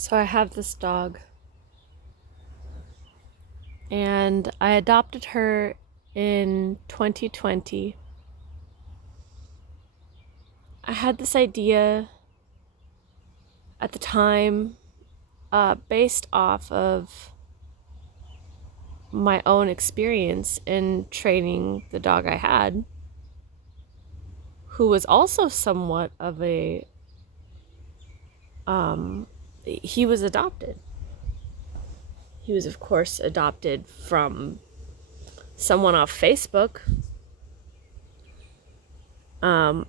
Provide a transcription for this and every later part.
So I have this dog, and I adopted her in 2020. I had this idea at the time based off of my own experience in training the dog I had, who was also somewhat of he was adopted. He was, of course, adopted from someone off Facebook.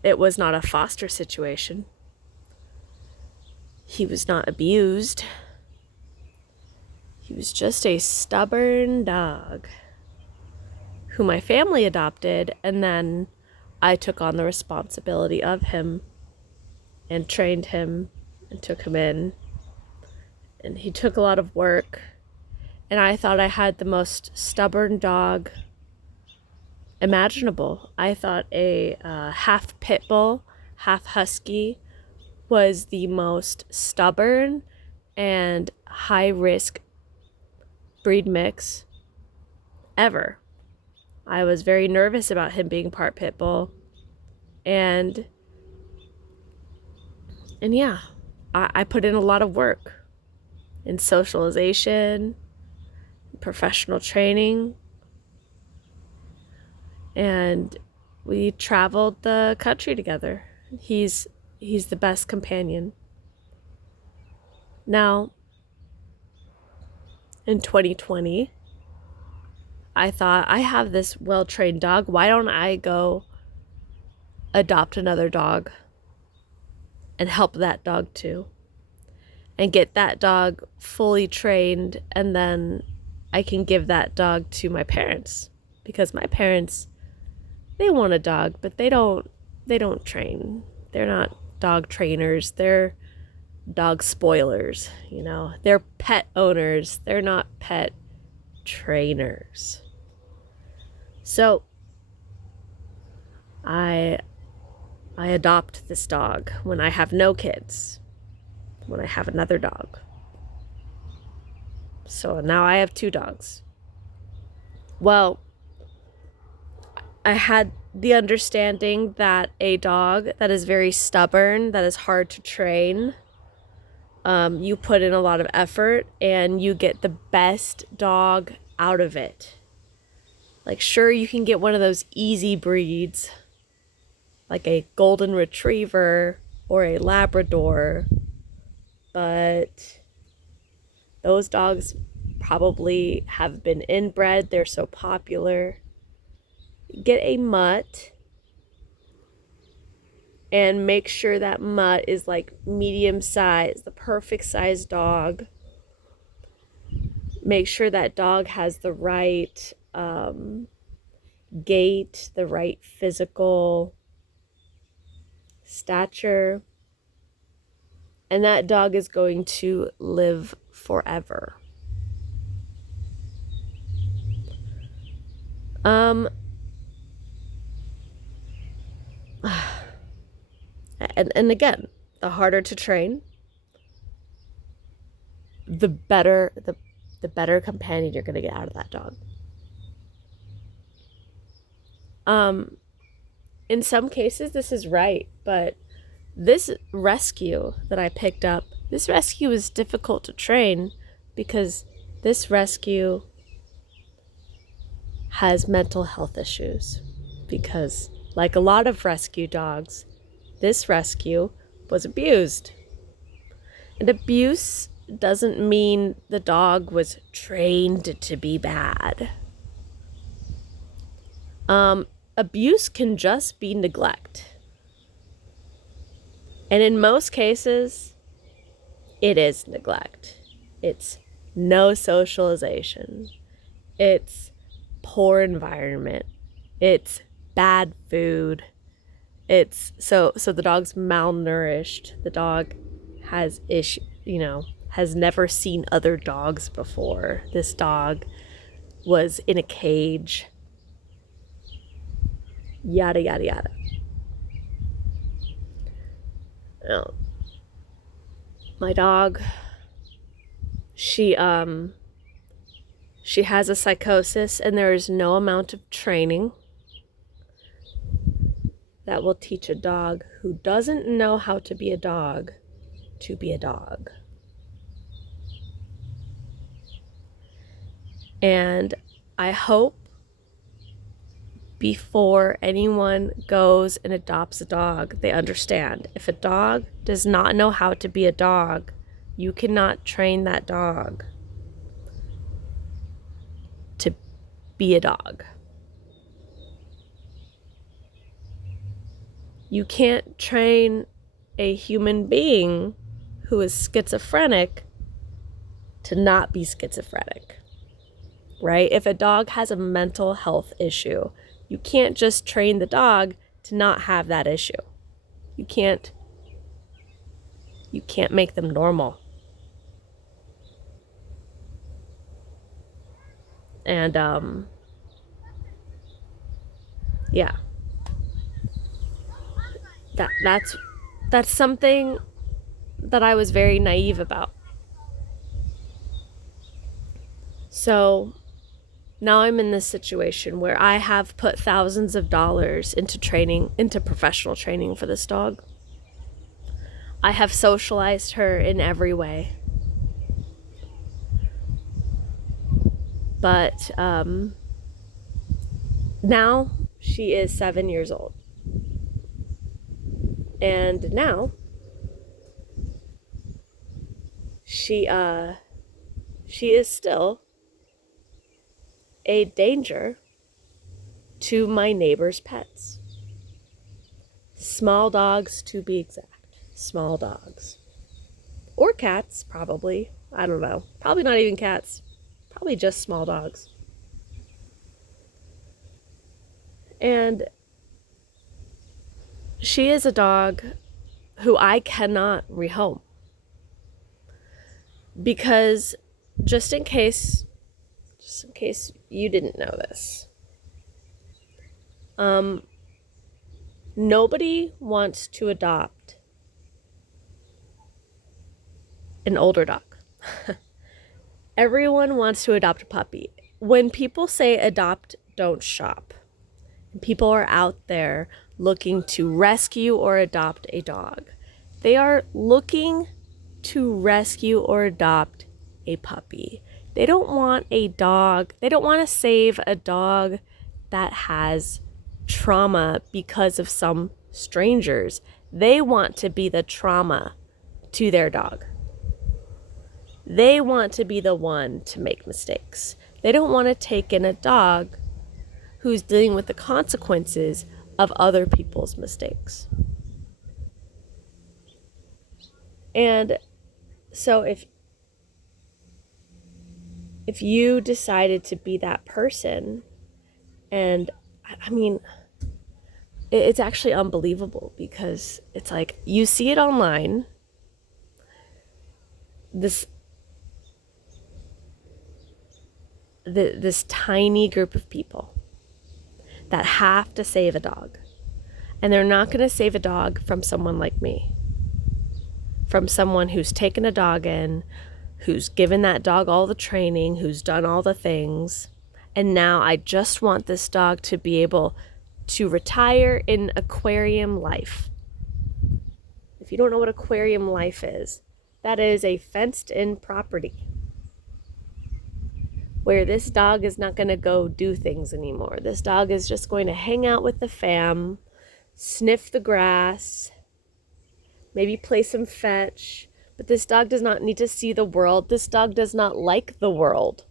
It was not a foster situation. He was not abused. He was just a stubborn dog who my family adopted, and then I took on the responsibility of him and trained him and took him in. And he took a lot of work, and I thought I had the most stubborn dog imaginable. I thought a half pit bull, half husky was the most stubborn and high risk breed mix ever. I was very nervous about him being part pit bull, and yeah, I put in a lot of work in socialization, professional training, and we traveled the country together. He's the best companion. Now, in 2020, I thought, I have this well-trained dog. Why don't I go adopt another dog and help that dog too? And get that dog fully trained, and then I can give that dog to my parents. Because my parents, they want a dog, but they don't train. They're not dog trainers. They're dog spoilers, They're pet owners. They're not pet trainers. So I adopt this dog when I have no kids, when I have another dog. So now I have 2 dogs. Well, I had the understanding that a dog that is very stubborn, that is hard to train, you put in a lot of effort and you get the best dog out of it. Like, sure, you can get one of those easy breeds, like a golden retriever or a Labrador, but those dogs probably have been inbred. They're so popular. Get a mutt and make sure that mutt is like medium size, the perfect size dog. Make sure that dog has the right gait, the right physical stature, and that dog is going to live forever. And again, the harder to train, the better companion you're going to get out of that dog. In some cases this is right, but this rescue that I picked up, this rescue is difficult to train because this rescue has mental health issues. Because, like a lot of rescue dogs, this rescue was abused. And abuse doesn't mean the dog was trained to be bad. Abuse can just be neglect. And in most cases, it is neglect. It's no socialization. It's poor environment. It's bad food. It's so the dog's malnourished. The dog has has never seen other dogs before. This dog was in a cage. Yada, yada, yada. My dog she has a psychosis, and there is no amount of training that will teach a dog who doesn't know how to be a dog to be a dog. And I hope before anyone goes and adopts a dog, they understand if a dog does not know how to be a dog, you cannot train that dog to be a dog. You can't train a human being who is schizophrenic to not be schizophrenic, right? If a dog has a mental health issue, you can't just train the dog to not have that issue. You can't make them normal. And yeah. That's something that I was very naive about. So now I'm in this situation where I have put thousands of dollars into professional training for this dog. I have socialized her in every way. But now she is 7 years old. And now she is still a danger to my neighbor's pets. Small dogs, to be exact. Small dogs. Or cats, probably. I don't know. Probably not even cats. Probably just small dogs. And she is a dog who I cannot rehome. Because just in case you didn't know this, nobody wants to adopt an older dog. Everyone wants to adopt a puppy. When people say adopt, don't shop. People are out there looking to rescue or adopt a dog. They are looking to rescue or adopt a puppy. They don't want a dog. They don't want to save a dog that has trauma because of some strangers. They want to be the trauma to their dog. They want to be the one to make mistakes. They don't want to take in a dog who's dealing with the consequences of other people's mistakes. And so if you decided to be that person, and I mean, it's actually unbelievable, because it's like you see it online, this tiny group of people that have to save a dog. And they're not going to save a dog from someone like me. From someone who's taken a dog in, who's given that dog all the training, who's done all the things. And now I just want this dog to be able to retire in aquarium life. If you don't know what aquarium life is, that is a fenced-in property where this dog is not going to go do things anymore. This dog is just going to hang out with the fam, sniff the grass, maybe play some fetch. But this dog does not need to see the world. This dog does not like the world.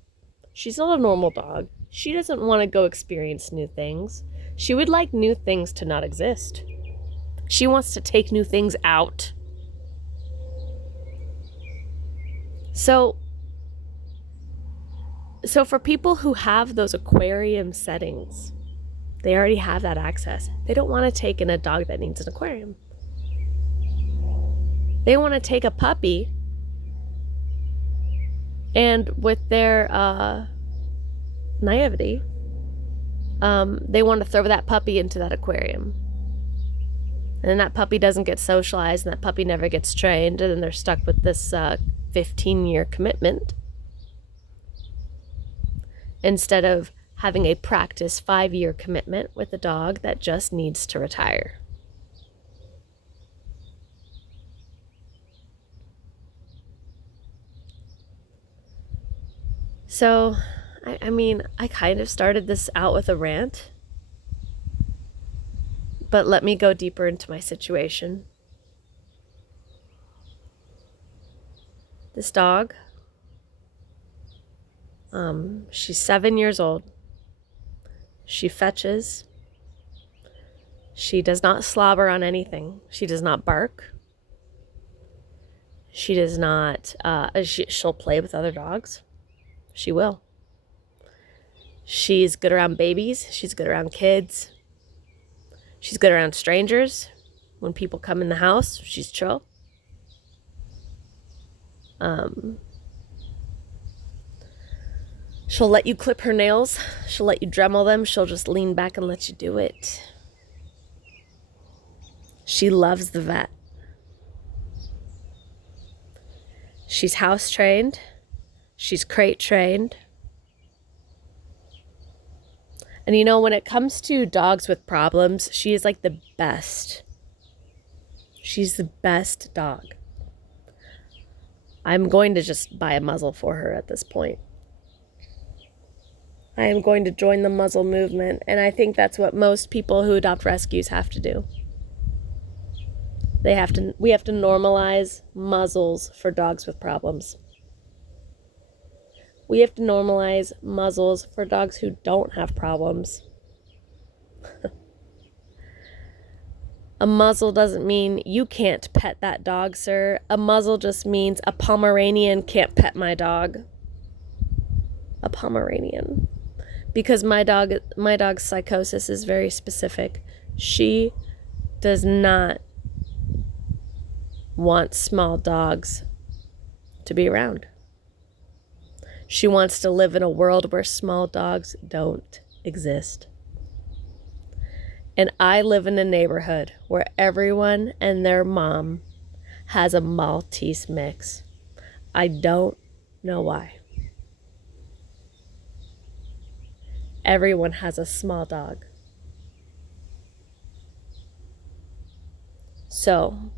She's not a normal dog. She doesn't want to go experience new things. She would like new things to not exist. She wants to take new things out. So for people who have those aquarium settings, they already have that access. They don't want to take in a dog that needs an aquarium. They want to take a puppy, and with their naivety, they want to throw that puppy into that aquarium. And then that puppy doesn't get socialized, and that puppy never gets trained, and then they're stuck with this 15-year commitment instead of having a practice 5-year commitment with a dog that just needs to retire. So, I mean, I kind of started this out with a rant, but let me go deeper into my situation. This dog, she's 7 years old. She fetches. She does not slobber on anything. She does not bark. She does not, she'll play with other dogs. She will. She's good around babies. She's good around kids. She's good around strangers. When people come in the house, she's chill. She'll let you clip her nails. She'll let you Dremel them. She'll just lean back and let you do it. She loves the vet. She's house trained. She's crate trained. And you know, when it comes to dogs with problems, she is like the best. She's the best dog. I'm going to just buy a muzzle for her at this point. I am going to join the muzzle movement, and I think that's what most people who adopt rescues have to do. We have to normalize muzzles for dogs with problems. We have to normalize muzzles for dogs who don't have problems. A muzzle doesn't mean you can't pet that dog, sir. A muzzle just means a Pomeranian can't pet my dog. A Pomeranian. Because my dog's psychosis is very specific. She does not want small dogs to be around. She wants to live in a world where small dogs don't exist. And I live in a neighborhood where everyone and their mom has a Maltese mix. I don't know why. Everyone has a small dog. So,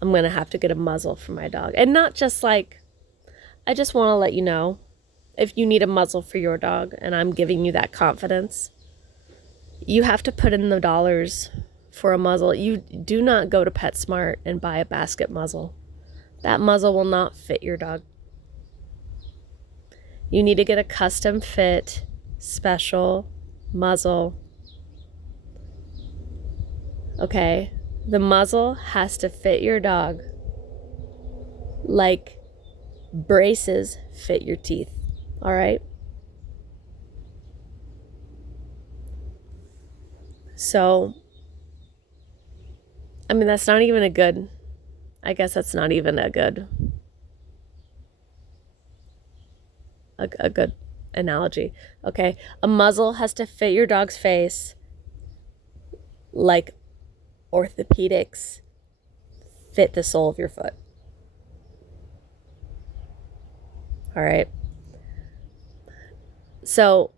I'm going to have to get a muzzle for my dog. And not just like, I just want to let you know, if you need a muzzle for your dog, and I'm giving you that confidence, you have to put in the dollars for a muzzle. You do not go to PetSmart and buy a basket muzzle. That muzzle will not fit your dog. You need to get a custom fit, special muzzle. Okay? The muzzle has to fit your dog like braces fit your teeth. All right? So, I mean, that's not even a good, I guess that's not even a good analogy. Okay? A muzzle has to fit your dog's face like orthopedics fit the sole of your foot. All right. So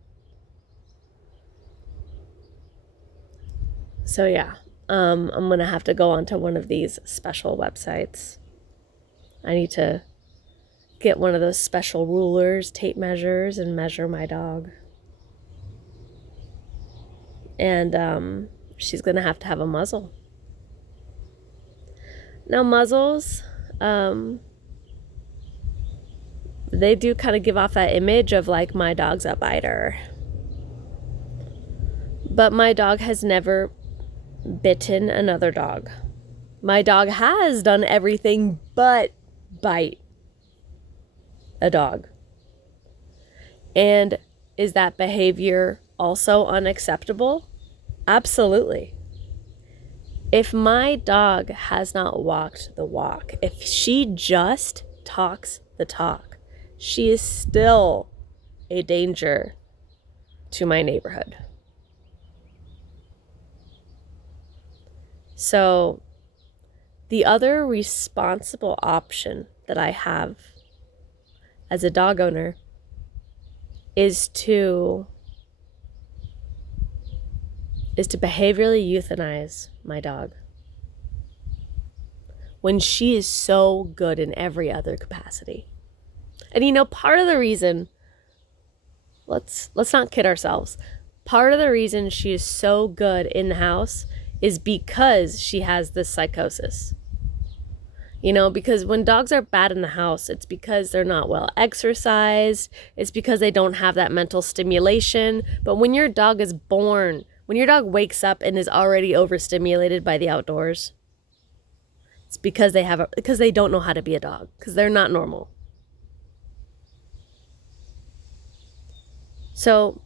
yeah, I'm gonna have to go onto one of these special websites. I need to get one of those special rulers, tape measures, and measure my dog. And she's gonna have to have a muzzle. Now, muzzles, they do kind of give off that image of like, my dog's a biter. But my dog has never bitten another dog. My dog has done everything but bite a dog. And is that behavior also unacceptable? Absolutely. If my dog has not walked the walk, if she just talks the talk, she is still a danger to my neighborhood. So The other responsible option that I have as a dog owner is to behaviorally euthanize my dog when she is so good in every other capacity. And you know, part of the reason, let's not kid ourselves, part of the reason she is so good in the house is because she has this psychosis. You know, because when dogs are bad in the house, it's because they're not well exercised. It's because they don't have that mental stimulation. But when your dog is born, when your dog wakes up and is already overstimulated by the outdoors, it's because they don't know how to be a dog, because they're not normal. So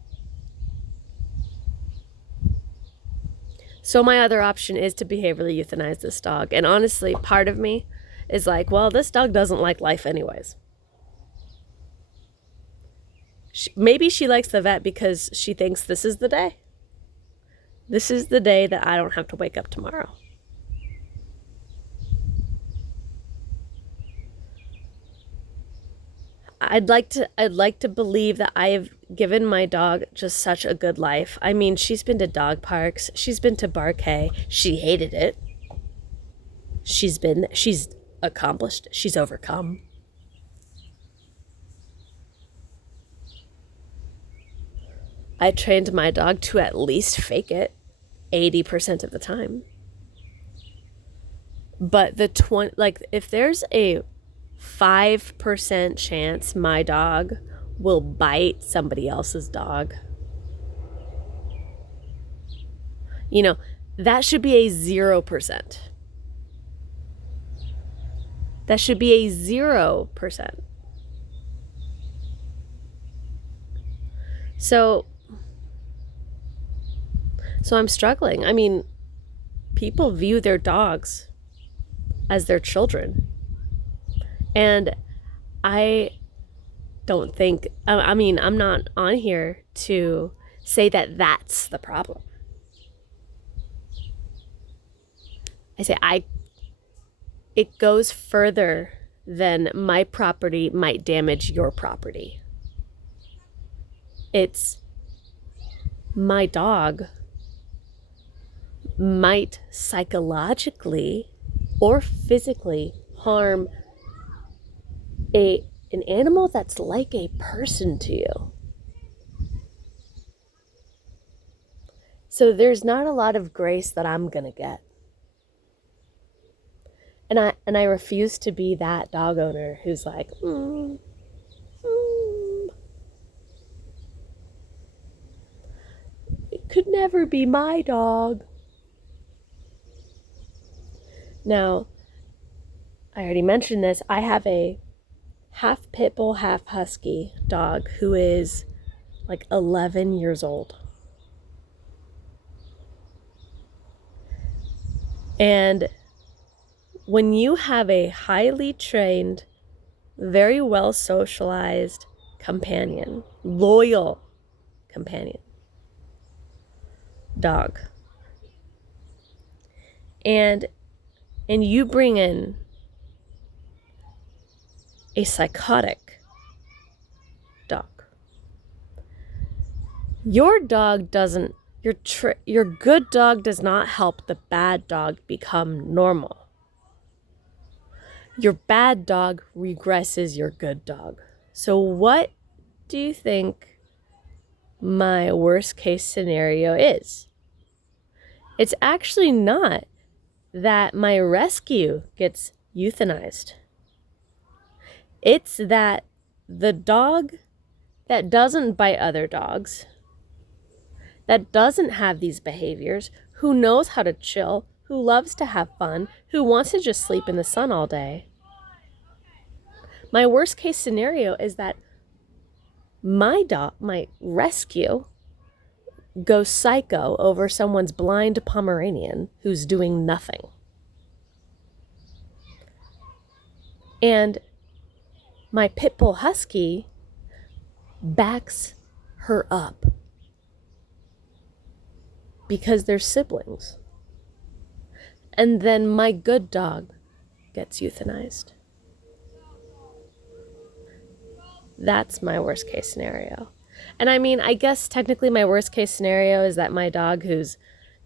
my other option is to behaviorally euthanize this dog. And honestly, part of me is like, well, this dog doesn't like life anyways. Maybe she likes the vet because she thinks this is the day. This is the day that I don't have to wake up tomorrow. I'd like to believe that I have given my dog just such a good life. I mean, she's been to dog parks. She's been to Barquet. She hated it. She's accomplished. She's overcome. I trained my dog to at least fake it 80% of the time. But if there's a 5% chance my dog will bite somebody else's dog, you know, that should be a 0%. That should be a 0%. So I'm struggling. I mean, people view their dogs as their children. And I don't think, I mean, I'm not on here to say that that's the problem. I say it goes further than my property might damage your property. It's my dog might psychologically or physically harm an animal that's like a person to you. So there's not a lot of grace that I'm gonna get. And I refuse to be that dog owner who's like, it could never be my dog. Now, I already mentioned this. I have a half pit bull, half husky dog who is like 11 years old. And when you have a highly trained, very well socialized companion, loyal companion dog, and you bring in a psychotic dog, your good dog does not help the bad dog become normal. Your bad dog regresses your good dog. So what do you think my worst case scenario is? It's actually not that my rescue gets euthanized. It's that the dog that doesn't bite other dogs, that doesn't have these behaviors, who knows how to chill, who loves to have fun, who wants to just sleep in the sun all day. My worst case scenario is that my rescue, goes psycho over someone's blind Pomeranian who's doing nothing. And my pit bull husky backs her up because they're siblings. And then my good dog gets euthanized. That's my worst case scenario. And I mean, I guess technically my worst case scenario is that my dog, who's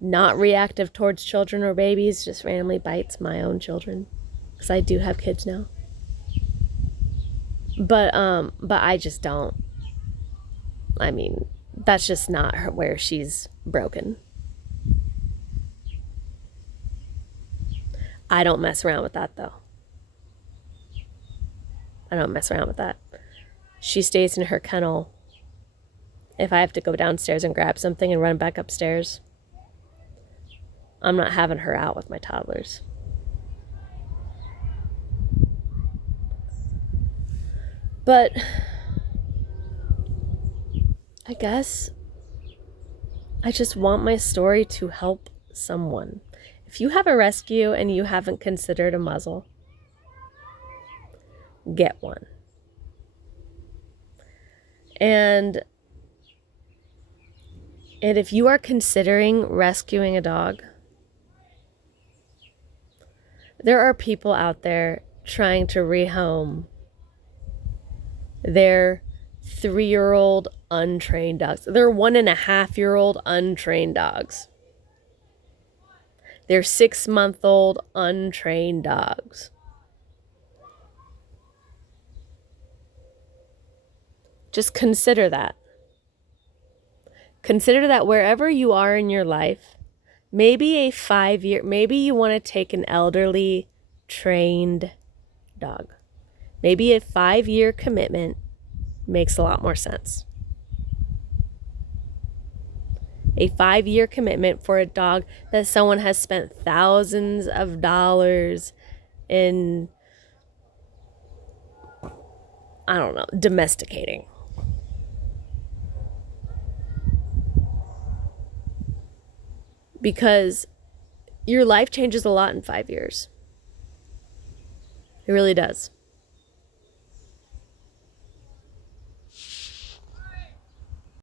not reactive towards children or babies, just randomly bites my own children. Because I do have kids now. But I just don't. I mean, that's just not where she's broken. I don't mess around with that, though. I don't mess around with that. She stays in her kennel. If I have to go downstairs and grab something and run back upstairs, I'm not having her out with my toddlers. But I guess I just want my story to help someone. If you have a rescue and you haven't considered a muzzle, get one. And if you are considering rescuing a dog, there are people out there trying to rehome their 3-year-old untrained dogs. Their 1.5-year-old untrained dogs. Their 6-month-old untrained dogs. Just consider that. Consider that wherever you are in your life, maybe you want to take an elderly trained dog. Maybe a 5-year commitment makes a lot more sense. A 5-year commitment for a dog that someone has spent thousands of dollars in, I don't know, domesticating. Because your life changes a lot in 5 years. It really does.